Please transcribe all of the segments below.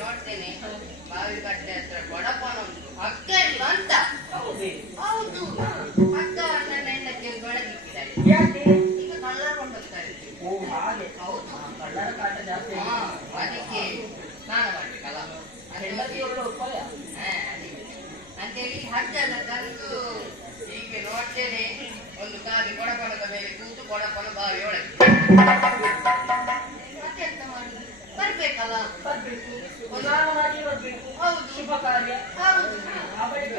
ನೋಡ್ತೇನೆ. ಬಾವಿ ಕಟ್ಟೆ ಹತ್ರ ಕೊಡಪನ ಉಂಟು ಇಲ್ವಾ ಅಂತ. ಹೌದು. ಪಕ್ಕ ನನ್ನ ಹೆಂಡಕ್ಕೆ ಬೆಳಗಿಟ್ಟಿದ್ದಾರೆ ಯಾಕೆ? ಈಗ ಕಳ್ಳ ಕೊಂಡೋಗ್ತಾರೆ ಹೌದು. ಅದಕ್ಕೆ ಸ್ನಾನ ಮಾಡ್ಬೇಕಲ್ಲ. ಅಂತೇಳಿ ಹಗ್ಗ ಎಲ್ಲ ತಂದು ಹೀಗೆ ನೋಡ್ತೇನೆ. ಒಂದು ಕಾಲಿ ಕೊಡಪಣದ ಮೇಲೆ ಕೂತು ಕೊಡಪನ ಬಾವಿ ಒಳಗೆ. ಮತ್ತೆ ಎಂತ ಮಾಡುದು? ಬರ್ಬೇಕಲ್ಲ. ಬರ್ಬೇಕು. ಶುಭ ಕಾರ್ಯ. ಹೌದು ಆ ಬಳಿಕ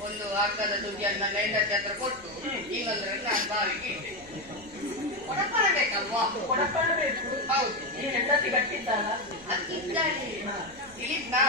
ಒಂದು ಆಕದ ದುಡ್ಡಿಯನ್ನ ಹೆಂಡತಿ ಹತ್ರ ಕೊಟ್ಟು ಇನ್ನೊಂದರಲ್ಲಿ ನಾನು ಬಾವಿಗೆ ಇಟ್ಟೆ. ಕೊಡಪನ ಬೇಕಲ್ವಾ ಕೊಡಪಣ ಹೌದು ಹೆಂಡತಿ ಗಟ್ಟಿದ್ದಾಳ ಅದಿದ್ದಾಳೆ ಹಾ. ತಿಳಿದ್ನಾ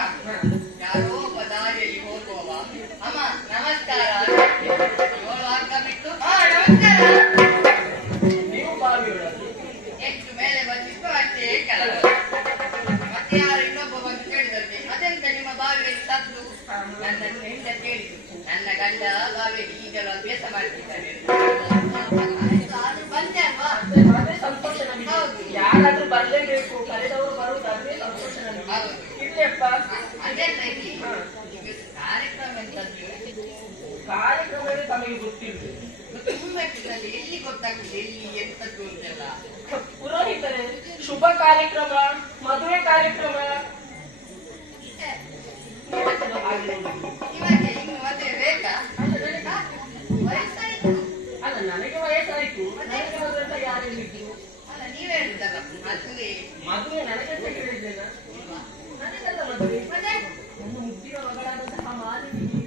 ಯಾರಾದ್ರೂ ಬರ್ಲೇಬೇಕು ಕರೆದವರು ಬರುವುದು ಅದೇ ಸಂತೋಷ ನಮಗೆ ಹೌದು. ಇರ್ಲಿಯಪ್ಪ ಅದೆಂತ ಇಲ್ಲಿ ಹಾ. ಈಗ ಕಾರ್ಯಕ್ರಮ ಎಂತದ್ದು ಕಾರ್ಯಕ್ರಮವೇ ತಮಗೆ ಗೊತ್ತಿಲ್ಲ ತುಂಬೆಟ್ಟಿನಲ್ಲಿ ಎಲ್ಲಿ ಗೊತ್ತಾಗ್ತದೆ ಎಲ್ಲಿ ಎಂತದ್ದು ಅಂತೆಲ್ಲ ಪುರೋಹಿತರೆ, ಶುಭ ಕಾರ್ಯಕ್ರಮ, ಮದುವೆ ಕಾರ್ಯಕ್ರಮ ನೀವೆಂತದು ಹಾಗೆ ನೋಡುದು? ಇವಾಗ ಇನ್ನು ಮದುವೆ ಬೇಕಾ ಅಲ್ಲ, ನನಗೆ- ಹಾ? ವಯಸ್ಸಾಯ್ತು ಅಲ್ಲ ನನಗೆ ವಯಸ್ಸಾಯ್ತು ನನಗೆ ಮದುವೆ ಅಂತ ಯಾರು ಹೇಳಿದ್ದು ಅಲ್ಲ ನೀವೇ ಹೇಳಿದ್ದಲ್ಲ ಮದುವೆ ಮದುವೆ ನನಗೆ ಅಂತ ಕೇಳಿದ್ದೇನಾ ನನಗಲ್ಲ ಮದುವೆ ನನ್ನ ಮುದ್ದಿನ ಮಗಳಾದಂತಹ ಮಾಲಿನಿಗೆ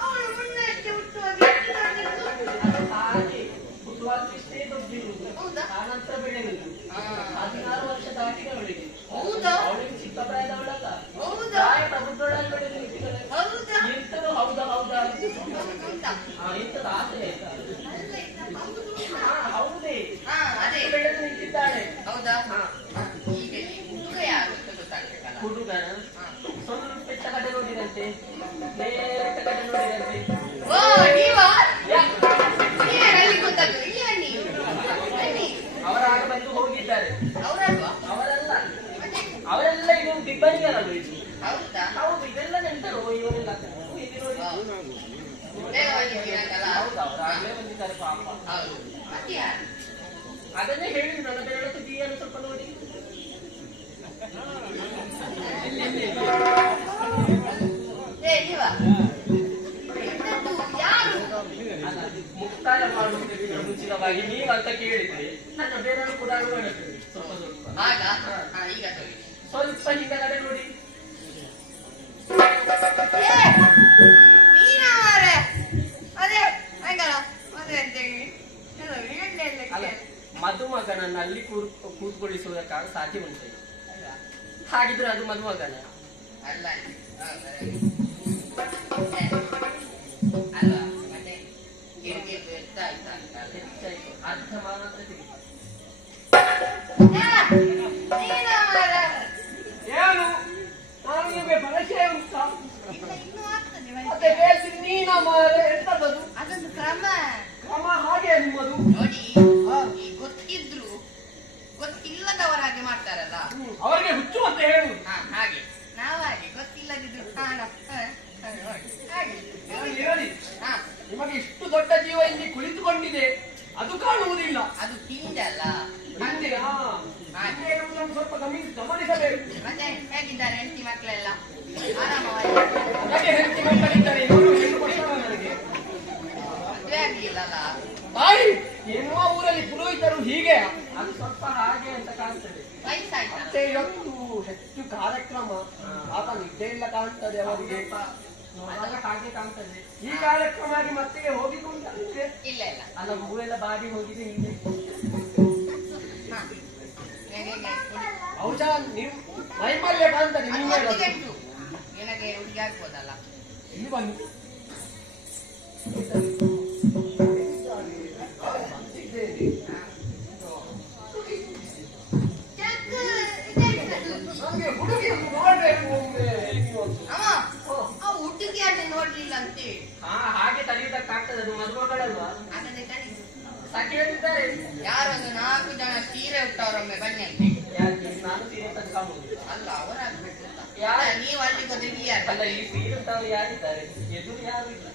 ಅವಳು ಮುನ್ನ ಎಷ್ಟು ಹುಟ್ಟುವಾಗ ಎಷ್ಟು ದೊಡ್ಡದು? ಅದು ಹಾಗೆ ಹುಟ್ಟುವಾಗ ಇಷ್ಟೇ ದೊಡ್ಡಿರುವುದು ಹೌದಾ? ಆನಂತರ ಬೆಳೆಯುವುದು ಹಾ. ಹದಿನಾರು ವರ್ಷ ದಾಟಿದ ಅವಳಿಗೆ ಹೌದಾ? ಅವಳಿಗೆ ಚಿಕ್ಕ ಪ್ರಾಯದವಳಲ್ಲ ಹೌದಾ? ಪ್ರಾಯ ಪ್ರಬುದ್ಧಳಾಗಿ ಬೆಳೆದು ನಿಂತಿದ್ದಾಳೆ ಹೌದಾ? ಎಂತದು ಹೌದಾ ಹೌದಾ ಅಂತ. ಹೌದುಂಟಾ? ಆ, ಎಂತದು ಆಸೆ ಆಯ್ತಾ ಅಲ್ಲ, ಇನ್ನ ಹೌದು. ಹಾ ಹೌದೇ ಹಾ, ಅದೇ ಬೆಳೆದು ನಿಂತಿದ್ದಾಳೆ ಹೌದಾ ಹಾ. ಈಗ ಈ ಹುಡುಗ ಯಾರು ಅಂತ ಗೊತ್ತಾಗ್ಬೇಕಲ್ಲ ಹುಡುಗ ಹಾ. ಸ್ವಲ್ಪ ಕಡೆ ನೋಡಿದಂತೆ ನೇರ ಕಡೆ ನೋಡಿದಂತೆ ಓ ನೀವಾ? ಯಾಕೆ? ನೀವೇ ಅಲ್ಲಿ ಗೊತ್ತಾಗ್ತದೆ ಇಲ್ಲಿ ಬನ್ನಿ. ಬನ್ನಿ. ಅವರ ಆಗ ಬಂದು ಹೋಗಿದ್ದಾರೆ ಅವರಲ್ವಾ ಅವರಲ್ಲ ಇದು ದಿಬ್ಬಣಿಗರಲ್ಲ ಇದು ಹೌದಾ? ಹೌದು ಇದೆಲ್ಲ ನೆಂಟರು ಇವರೆಲ್ಲ ಇದು ನೋಡಿ ಬೇಗ ಬಂದಿದ್ದೀರಂತಲ್ಲ ಹೌದು ಅವರು ಆಗಲೇ ಬಂದಿದ್ದಾರೆ ಪಾಪ. ಹೌದು. ಮತ್ತೆ ಯಾರು? ಅದನ್ನೇ ಹೇಳಿದ್ರು ನನ್ನ ಬೆರಳ ತುದಿಯನ್ನು ಸ್ವಲ್ಪ ನೋಡಿ. ಮುಕ್ತಾಯ ಮಾಡುವುದಕ್ಕೆ ಮುಂಚಿತವಾಗಿ ಅಂತ ಕೇಳಿದ್ರೆ ನನ್ನ ಬೇರೆಯವರು ಕೂಡ ಅಳುವಡುತ್ತದೆ ಸ್ವಲ್ಪ ಸ್ವಲ್ಪ ಆಗ ಈಗ ಸ್ವಲ್ಪ ಹಿಂದಗಡೆ ನೋಡಿ. ಮದುಮಗನನ್ನು ಅಲ್ಲಿ ಕೂತ್ ಕೂತ್ಕೊಳ್ಳಿಸುವುದಕ್ಕಾಗ ಸಾಧ್ಯ ಉಂಟು ಹಾಗಿದ್ರೆ ಅದು ಮದುವಾಗಲ್ಲ ಅಲ್ಲ ಅಲ್ವಾ ಮತ್ತೆ ವ್ಯರ್ಥ ಆಯ್ತಾ ಅಂತ ಅರ್ಥ ಮಾರ್ರೆ? ಏನು ನಾನು ನಿಮಗೆ ಉಂಟಾ ಮತ್ತೆ ಬೇಸಿ ನೀನ ಮಾರೆ ಎಂತದದು? ಅದೊಂದು ಕ್ರಮ. ಕ್ರಮ ಹಾಗೆ ನಿಮ್ಮದು. ಅವರಿಗೆ ಹುಚ್ಚು ಅಂತ ಹೇಳುವುದು ಹಾ ಹಾಗೆ ನಾವು ಹಾಗೆ ಗೊತ್ತಿಲ್ಲದಿದ್ರು ಕಾಣ ಹ, ಹ, ನೋಡಿ. ಹಾಗೆ ಇರಲಿ, ಇರಲಿ. ಹಾ ನಿಮಗೆ ಇಷ್ಟು ದೊಡ್ಡ ಜೀವ ಇಲ್ಲಿ ಕುಳಿತುಕೊಂಡಿದೆ ಅದು ಕಾಣುವುದಿಲ್ಲ ಅದು ತಿಂದಲ್ಲ ಹಂಗೆ ಹಾ. ಹಾಗೆ. ಹಂಗೆ ನಮ್ಮನ್ನು ಸ್ವಲ್ಪ ಗಮನಿಸಿ ಗಮನಿಸಬೇಕು ಮತ್ತೆ ಹೇಗಿದ್ದಾರೆ ಹೆಂಡತಿ ಮಕ್ಕಳೆಲ್ಲ ಆರಾಮವಾಗಿ ಯಾಕೆ ಹೆಂಡತಿ ಮಕ್ಕಳಿದ್ದಾರೆ ಇವರು ಹೆಣ್ಣು ಕೊಡ್ತಾರ ನನಗೆ ಮದುವೆ ಆಗ್ಲಿಲ್ಲಲ್ಲ ತಾಯಿ ಎನ್ನುವ ಊರಲ್ಲಿ ಪುರೋಹಿತರು ಹೀಗೆ ಅದು ಸ್ವಲ್ಪ ಹಾಗೆ ಅಂತ ಕಾಣ್ತದೆ ವಯಸ್ಸಾಯ್ತಾ ಮತ್ತೆ ಇವತ್ತು ಹೆಚ್ಚು ಕಾರ್ಯಕ್ರಮ ಆತ ಕಾಣ್ತದೆ ಅವರಿಗೆ. ನೋಡುವಾಗ ಹಾಗೆ ಕಾಣ್ತದೆ. ಈ ಕಾರ್ಯಕ್ರಮ ಆಗಿ ಮತ್ತೆ ಹೋಗಿಕೊಂಡ್ರೆ ಇಲ್ಲ ಇಲ್ಲ. ಅಲ್ಲ ಹೂವೆಲ್ಲ ಬಾಡಿ ಹೋಗಿದೆ ಹಿಂದೆ ಹಾ. ಹೇಗೆ ನೀವು ನೈರ್ಮಲ್ಯ ಕಾಣ್ತದೆ ನೀವು. ನಿನಗೆ ಹುಡುಗಿ ಆಗ್ಬೋದಲ್ಲ. ಇಲ್ಲಿ ಬನ್ನಿ ಹಾ ಹಾಗೆ ತಡೆಯುವುದಕ್ಕಾಗ್ತದೆ ಅದು ಮದುಮಗಳಲ್ವಾ? ಸಖಿಯರಿದ್ದಾರೆ ಯಾರೊಂದು ನಾಲ್ಕು ಜನ ಸೀರೆ ಉಟ್ಟವರೊಮ್ಮೆ ಬನ್ನಿ ಯಾಕೆ? ನಾನು ಸೀರೆ ತಗೊಂಡು ಅಲ್ಲ ಅವರಾಗ್ಬೇಕು. ಯಾರು? ಅಲ್ಲ, ನೀವು ಇಲ್ಲಿ ಯಾರು? ಅಲ್ಲ ಈ ಸೀರೆ ಉಟ್ಟವರು ಯಾರಿದ್ದಾರೆ? ಎದುರು ಯಾರು ಇಲ್ಲ?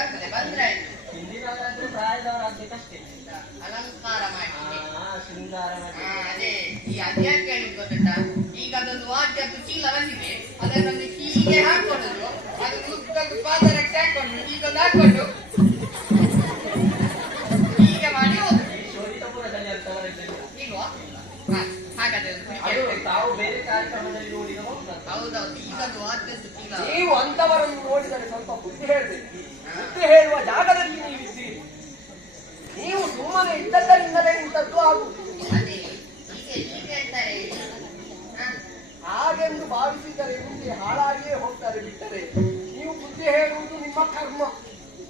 ಆಗ್ತದೆ ಬಂದ್ರೆ ಆಯ್ತು. ಹಿಂದಿನವರಾದ್ರೆ ಪ್ರಾಯದವರಾಗ್ಬೇಕಷ್ಟೇ ಅಲಂಕಾರ ಮಾಡಿ ಹಾ ಶೃಂಗಾರ ಮಾಡಿ ಹಾ, ಅದೇ ಈ ಅದ್ಯಾಕೆ ಹೇಳಿದ್ ಗೊತ್ತುಂಟಾ? ಈಗ ಅದೊಂದು ವಾದ್ಯದ್ದು ಚೀಲ ಬಂದಿದೆ ಅದನ್ನೊಂದು ಹೀಗೆ ಹಾಕೊಳ್ಳೋದು ಕರ್ಮ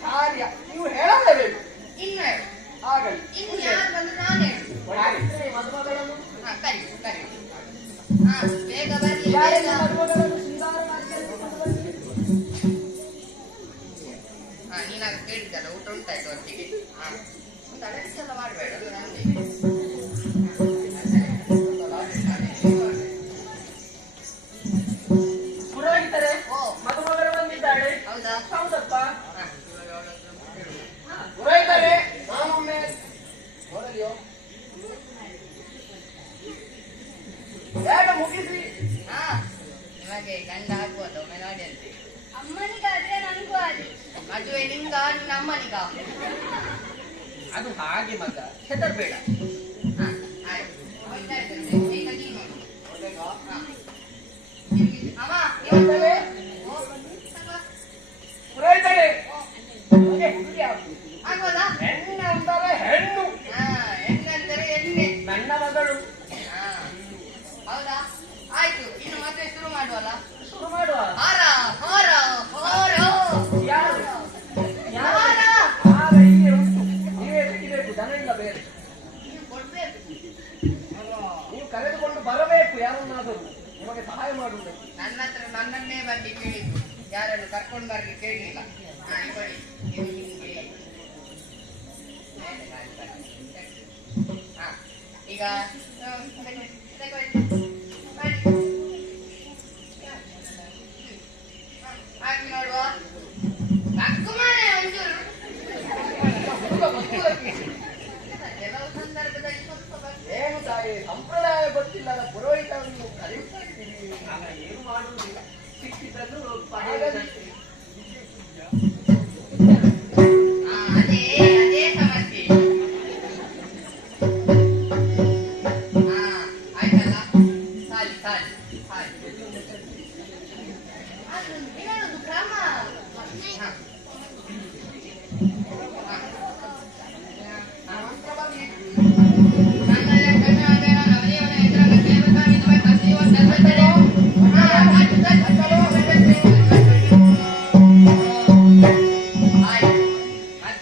ಕಾರ್ಯ. ನೀವು ಹೇಳಲೇಬೇಕು ಇನ್ನು ಹೇಳು. ಆಗಲಿ. ಇನ್ನು ಯಾರು ಬಂದು ನಾನು ಹೇಳು. ಮದುಮಗಳನ್ನು. ಸರಿ ಕರಿ ಹಾ ಬೇಗ ಬನ್ನಿ ಬೇಗ? ಹಾ ನೀನಾಗ ಕೇಳಿದ್ದಲ್ಲ ಊಟ ಉಂಟಾಯ್ತು ಹೊತ್ತಿಗೆ ಹಾ. ಒಂದು ಸಲ ಮಾಡಬೇಡ ಅದು ಹೆದರ್ಬೇಡ ಯಾರನ್ನು ಕರ್ಕೊಂಡು ಬರ್ಲಿ ಕೇಳಲಿಲ್ಲ ಹಾ, ಕೊಡಿ. ಇದು ನಿಮ್ಗೆ. ಹಾ, ಈಗ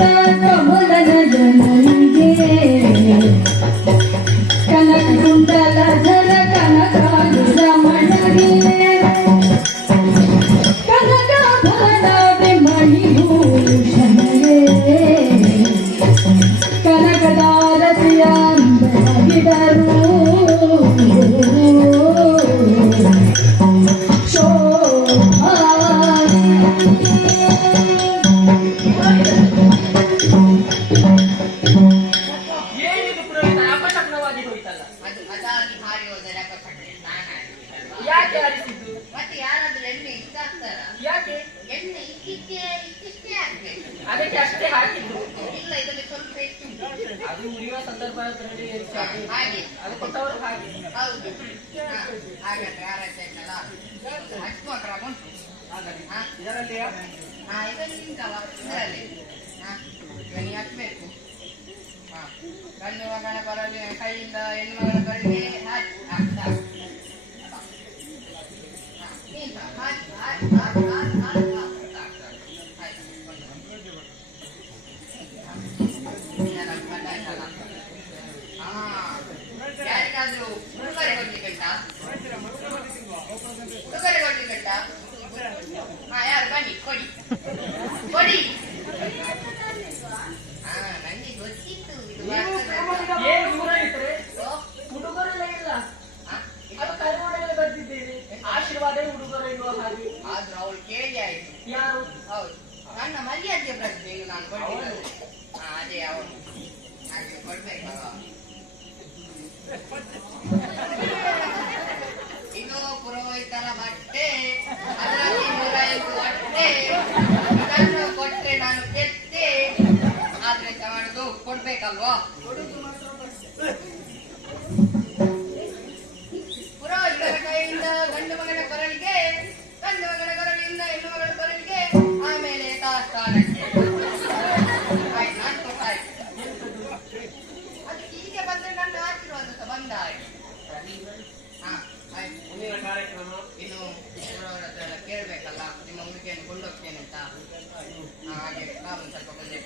శాసములన ಉಂಟಲ್ಲ ಇದರಲ್ಲಿ ಹಾಂ ಹಾಕ್ಬೇಕು ಹಾಂ ಗಂಡು ಮಗನ ಪರಲ್ಲಿ ಕೈಯಿಂದ ಹೆಣ್ಣು ಮಗನ ಪುರೋಹಿತರ ಗಂಡು ಮಗನ ಕೊರಳಿಗೆ ಗಂಡು ಮಗನ ಕೊರಳಿಯಿಂದ ಹೆಣ್ಣು ಮಗಳ ಕೊರಳಿಗೆ ಆಮೇಲೆ ಸ್ಥಾನಕ್ಕೆ ಆಯ್ತು ಹೀಗೆ ಬಂದ್ರೆ ನನ್ನ ಆಶೀರ್ವಾದ ಬಂದ ಆಯ್ತು ಹಾ ಆಯ್ತು. ಮುಂದಿನ ಕಾರ್ಯಕ್ರಮ ಇದು ಕೇಳಬೇಕಲ್ಲ ನಿಮ್ಮ ಹುಡುಗಿಯನ್ನು ಕೊಂಡೋಗ್ತೇನೆ ಅಂತ. ಹಾಗೆ ನಾನು ಸ್ವಲ್ಪ ಬಂದೆ.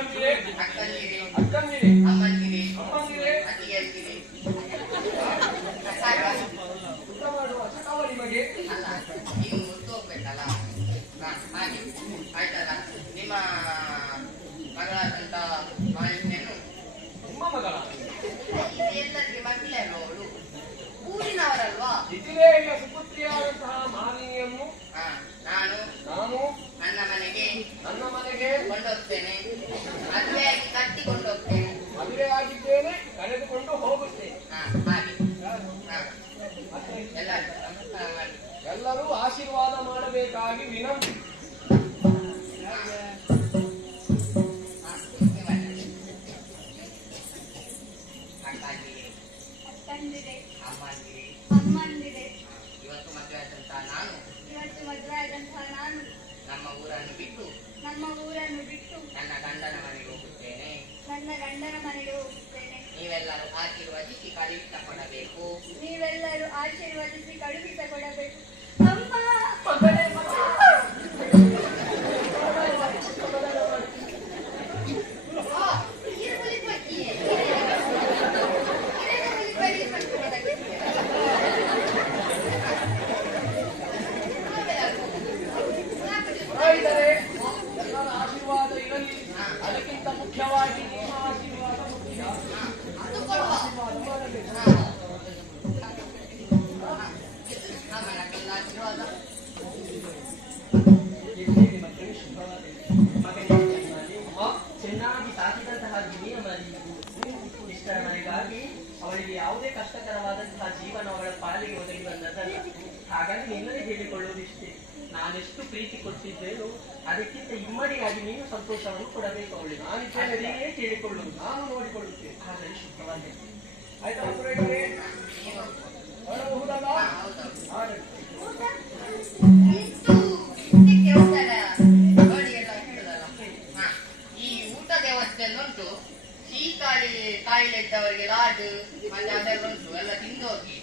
ಅಮ್ಮನಿಗೆ ಅಕ್ಕಂಗಿರಿ ಅಮ್ಮಂಗಿರಿ ಅಮ್ಮಂಗಿರಿ ಅತ್ತಿಯಂಗಿರಿ ಊಟ ಅಲ್ಲ ನೀವು ಮುತ್ತು ಹೋಗ್ಬೇಕಲ್ಲ ಆಯ್ತಲ್ಲ? ನಿಮ್ಮ ಮಗಳಾದಂತ ಮಾಹಿತಿಯನ್ನು ನಿಮ್ಮ ಮಗಳ? ಅವಳು. ಊರಿನವರಲ್ವಾ? ಇದುವೇ ಈಗ ಸುಪುತ್ರಿಯಾದಂತಹ ಮಾಲಿನಿಯನ್ನು. ನಾನು ನಾನು ನನ್ನ ಮನೆಗೆ ನನ್ನ ಮನೆಗೆ ಕೊಂಡೊಗ್ತೇನೆ ನನ್ನ ಗಂಡನ ಮನೆಗೆ ಹೋಗುತ್ತೇನೆ. ನೀವೆಲ್ಲರೂ ಆಶೀರ್ವದಿಸಿ ಕಳುಹಿಸ ನೀವೆಲ್ಲರೂ ಆಶೀರ್ವದಿಸಿ ಕಳುಹಿಸ ಸಂತೋಷವನ್ನು ಕೊಡಬೇಕು ಅವಳಿಗೆ ನಾನು ಕೇಳಿದೆಯೇ ಕೇಳಿಕೊಳ್ಳುವುದು. ನಾನು ನೋಡಿಕೊಳ್ಳುತ್ತೇನೆ. ಹಾಗಾಗಿ ಶುದ್ಧವಾಗಿ ಆಯ್ತಾ. ಈ ಊಟ ವ್ಯವಸ್ಥೆ ಎಲ್ಲ ಉಂಟು ಶೀತಾಳಿ ಕಾಯಿಲೆ ಇದ್ದವರಿಗೆ ಲಾಡು ಮತ್ತೆ ಅದೆಲ್ಲ ಉಂಟು ಎಲ್ಲ ತಿಂದೋಗಿ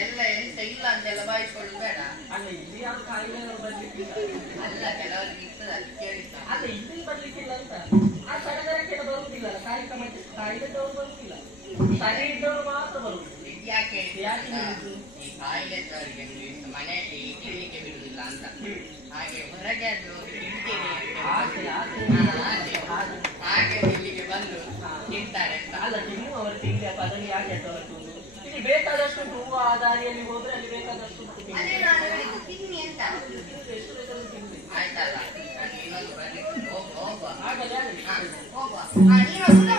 ಎಲ್ಲ ಎಂತ ಇಲ್ಲ ಅಂತೆಲ್ಲ ಬಾಯಿಸ್ಕೊಳ್ಳುದು ಬೇಡ ಅಲ್ಲ ಇಲ್ಲಿ ಯಾವ ಕಾಯಿಲೆ ಅಲ್ಲ ಕೆಲವರಿಗೆ ಇರ್ತದೆ ಅದು ಕೇಳಿದ್ದ ಅಲ್ಲ ಇಲ್ಲಿ ಬರ್ಲಿಕ್ಕಿಲ್ಲ ಅಂತ ಆ ಸಡಗರಕ್ಕೆಲ್ಲ ಬರುವುದಿಲ್ಲ ಕಾಯಿಲೆದವರು ಬರುವುದಿಲ್ಲ ಮಾತ್ರ ಬರುವುದು ಯಾಕೆ ಯಾಕೆ? ಹೇಳಿದ್ದು? ಈ ಕಾಯಿಲೆ ಇದ್ದವರಿಗೆ ನೀವು ಮನೆಯಲ್ಲಿ ಬಿಡುದಿಲ್ಲ ಅಂತ ಹಾಗೆ ಹೊರಗೆ ಆದ್ರೂ ತಿಂತೀನಿ ಅಂತ ಆಸೆ, ಆಸೆ. ಹಾ, ಆಸೆ. ಹಾಗೆ ಇಲ್ಲಿಗೆ ಬಂದು ತಿಂತಾರೆ ಅಂತ ಅಲ್ಲ ಅವರು ತಿಂಡಿ ಅಪ್ಪ ಅದನ್ನು ಯಾಕೆ ಹೊರಟು ಇಲ್ಲಿ ಬೇಕಾದಷ್ಟು ಉಂಟು ಹೂವು ಆ ದಾರಿಯಲ್ಲಿ ಹೋದ್ರೆ ಅಲ್ಲಿ ಬೇಕಾದಷ್ಟು ಉಂಟು ತಿಂಡಿ. ಅದೇ ನಾನು ಹೇಳಿದ್ದು ತಿನ್ನಿ ಅಂತ ಎಷ್ಟು ಬೇಕಾದ್ರೂ ತಿನ್ಬೇಕು. ಆಯ್ತಲ್ಲ ನಾನು ಇನ್ನೊಂದು ಬರ್ಲಿಕ್ಕೆ ಉಂಟು. ಹೋಗುವ ಆಗಲೇ ಆಗಲಿ. ಹಾ, ಹೋಗುವ ಹಾ, ನೀನು ಊಟ